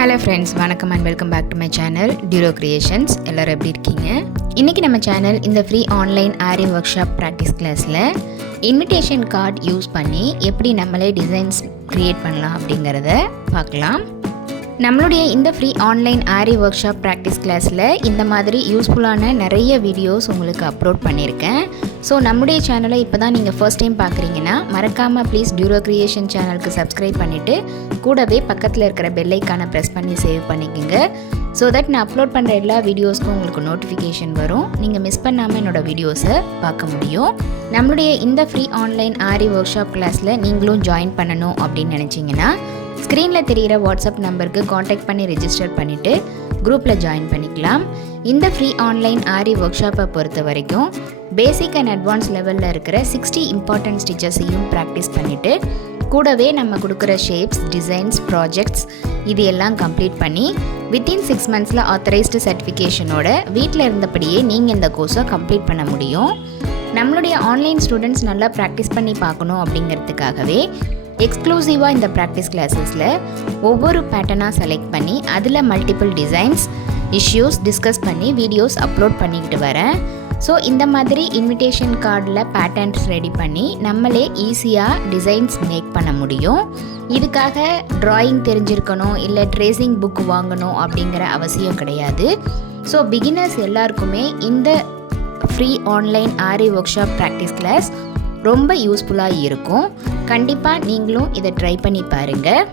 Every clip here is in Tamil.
Hello friends, வணக்கம் and welcome back to my channel Duro Creations. எல்லாரும் எப்படி இருக்கீங்க? இன்னைக்கு நம்ம சேனல் இந்த ஃப்ரீ ஆன்லைன் ஆரி ஒர்க் ஷாப் பிராக்டிஸ் கிளாஸ்ல இன்விடேஷன் கார்டு யூஸ் பண்ணி எப்படி நம்மளே டிசைன்ஸ் கிரியேட் பண்ணலாம் அப்படிங்கறத பார்க்கலாம். நம்மளுடைய இந்த ஃப்ரீ ஆன்லைன் ஆரி ஒர்க் ஷாப் பிராக்டிஸ் கிளாஸில் இந்த மாதிரி யூஸ்ஃபுல்லான நிறைய வீடியோஸ் உங்களுக்கு அப்லோட் பண்ணியிருக்கேன். ஸோ நம்முடைய சேனலை இப்போ தான் நீங்கள் ஃபர்ஸ்ட் டைம் பார்க்குறீங்கன்னா மறக்காமல் ப்ளீஸ் டியூரோ கிரியேஷன் சேனலுக்கு சப்ஸ்கிரைப் பண்ணிவிட்டு கூடவே பக்கத்தில் இருக்கிற பெல் ஐக்கானை ப்ரெஸ் பண்ணி சேவ் பண்ணிக்கோங்க. ஸோ தட் நான் அப்லோட் பண்ணுற எல்லா வீடியோஸ்க்கும் உங்களுக்கு நோட்டிஃபிகேஷன் வரும். நீங்கள் மிஸ் பண்ணாமல் என்னோடய வீடியோஸை பார்க்க முடியும். நம்மளுடைய இந்த ஃப்ரீ ஆன்லைன் ஆரி ஒர்க் ஷாப் கிளாஸில் நீங்களும் ஜாயின் பண்ணணும் அப்படின்னு நினச்சிங்கன்னா ஸ்க்ரீனில் தெரிகிற வாட்ஸ்அப் நம்பருக்கு காண்டாக்ட் பண்ணி ரெஜிஸ்டர் பண்ணிவிட்டு குரூப்பில் ஜாயின் பண்ணிக்கலாம். இந்த ஃப்ரீ ஆன்லைன் ஆரி ஒர்க் ஷாப்பை பொறுத்த வரைக்கும் பேசிக் அண்ட் அட்வான்ஸ் லெவலில் இருக்கிற 60 இம்பார்ட்டன்ட் ஸ்டிச்சஸையும் ப்ராக்டிஸ் பண்ணிவிட்டு கூடவே நம்ம கொடுக்குற ஷேப்ஸ், டிசைன்ஸ், ப்ராஜெக்ட்ஸ் இது எல்லாம் கம்ப்ளீட் பண்ணி வித்தின் 6 மந்த்ஸில் ஆத்தரைஸ்டு சர்டிஃபிகேஷனோட வீட்டில் இருந்தபடியே நீங்கள் இந்த கோர்ஸை கம்ப்ளீட் பண்ண முடியும். நம்மளுடைய ஆன்லைன் ஸ்டூடெண்ட்ஸ் நல்லா ப்ராக்டிஸ் பண்ணி பார்க்கணும் அப்படிங்கிறதுக்காகவே எக்ஸ்க்ளூசிவாக இந்த ப்ராக்டிஸ் கிளாஸஸில் ஒவ்வொரு பேட்டர்னாக செலக்ட் பண்ணி அதில் மல்டிபிள் டிசைன்ஸ், இஷ்யூஸ் டிஸ்கஸ் பண்ணி வீடியோஸ் அப்லோட் பண்ணிக்கிட்டு வரேன். ஸோ இந்த மாதிரி இன்விடேஷன் கார்டில் பேட்டர்ன்ஸ் ரெடி பண்ணி நம்மளே ஈஸியாக டிசைன்ஸ் மேக் பண்ண முடியும். இதுக்காக ட்ராயிங் தெரிஞ்சிருக்கணும் இல்லை ட்ரேசிங் புக் வாங்கணும் அப்படிங்கிற அவசியம் கிடையாது. ஸோ பிகினர்ஸ் எல்லாருக்குமே இந்த ஃப்ரீ ஆன்லைன் ஆரி ஒர்க் ஷாப் ப்ராக்டிஸ் கிளாஸ் ரொம்ப யூஸ்ஃபுல்லாக இருக்கும். கண்டிப்பாக நீங்களும் இதை ட்ரை பண்ணி பாருங்கள்.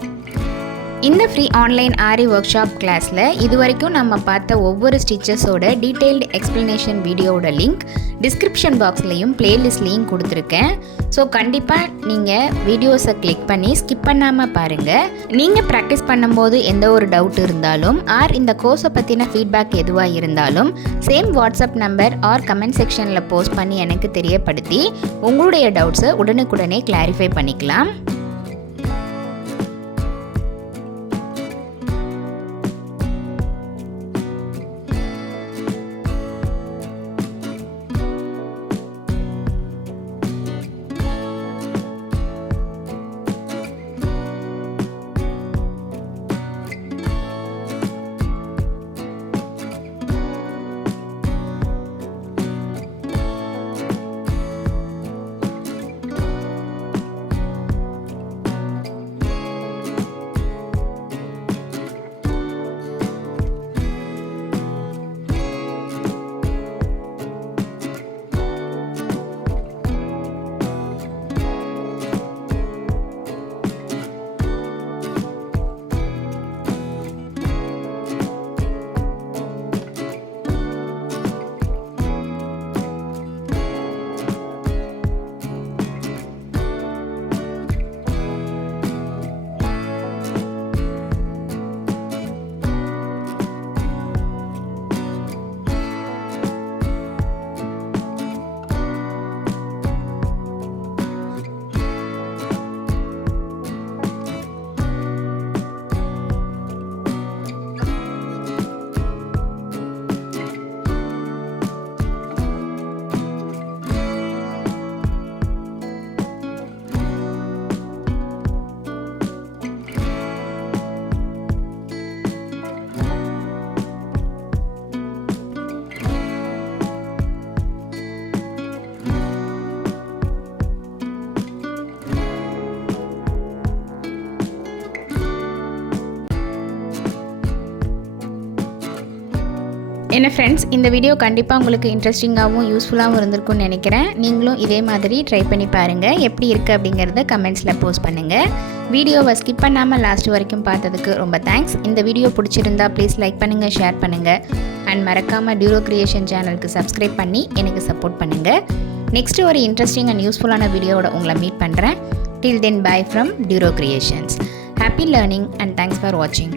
இந்த ஃப்ரீ ஆன்லைன் ஆரி ஒர்க் ஷாப் கிளாஸில் இது வரைக்கும் நம்ம பார்த்த ஒவ்வொரு ஸ்டிச்சஸோட டீட்டெயில்டு எக்ஸ்ப்ளனேஷன் வீடியோவோட லிங்க் டிஸ்கிரிப்ஷன் பாக்ஸ்லேயும் பிளேலிஸ்ட்லேயும் கொடுத்துருக்கேன். ஸோ கண்டிப்பாக நீங்கள் வீடியோஸை கிளிக் பண்ணி ஸ்கிப் பண்ணாமல் பாருங்கள். நீங்கள் ப்ராக்டிஸ் பண்ணும்போது எந்த ஒரு டவுட் இருந்தாலும் ஆர் இந்த கோர்ஸை பற்றின ஃபீட்பேக் எதுவாக இருந்தாலும் same WhatsApp number or comment செக்ஷனில் போஸ்ட் பண்ணி எனக்கு தெரியப்படுத்தி உங்களுடைய டவுட்ஸை உடனுக்குடனே கிளாரிஃபை பண்ணிக்கலாம். என்ன ஃப்ரெண்ட்ஸ், இந்த வீடியோ கண்டிப்பாக உங்களுக்கு இன்ட்ரெஸ்டிங்காகவும் யூஸ்ஃபுல்லாகவும் இருந்திருக்கும்னு நினைக்கிறேன். நீங்களும் இதே மாதிரி ட்ரை பண்ணி பாருங்கள். எப்படி இருக்குது அப்படிங்கிறத கமெண்ட்ஸில் போஸ்ட் பண்ணுங்கள். வீடியோவை ஸ்கிப் பண்ணாமல் லாஸ்ட் வரைக்கும் பார்த்ததுக்கு ரொம்ப தேங்க்ஸ். இந்த வீடியோ பிடிச்சிருந்தா ப்ளீஸ் லைக் பண்ணுங்கள், ஷேர் பண்ணுங்கள் அண்ட் மறக்காமல் டியூரோ கிரியேஷன் சேனலுக்கு சப்ஸ்கிரைப் பண்ணி எனக்கு சப்போர்ட் பண்ணுங்கள். நெக்ஸ்ட்டு ஒரு இன்ட்ரெஸ்டிங் அண்ட் யூஸ்ஃபுல்லான வீடியோவோட உங்களை மீட் பண்ணுறேன். டில் தென் பை ஃப்ரம் டியூரோ creations. Happy learning and thanks for வாட்சிங்.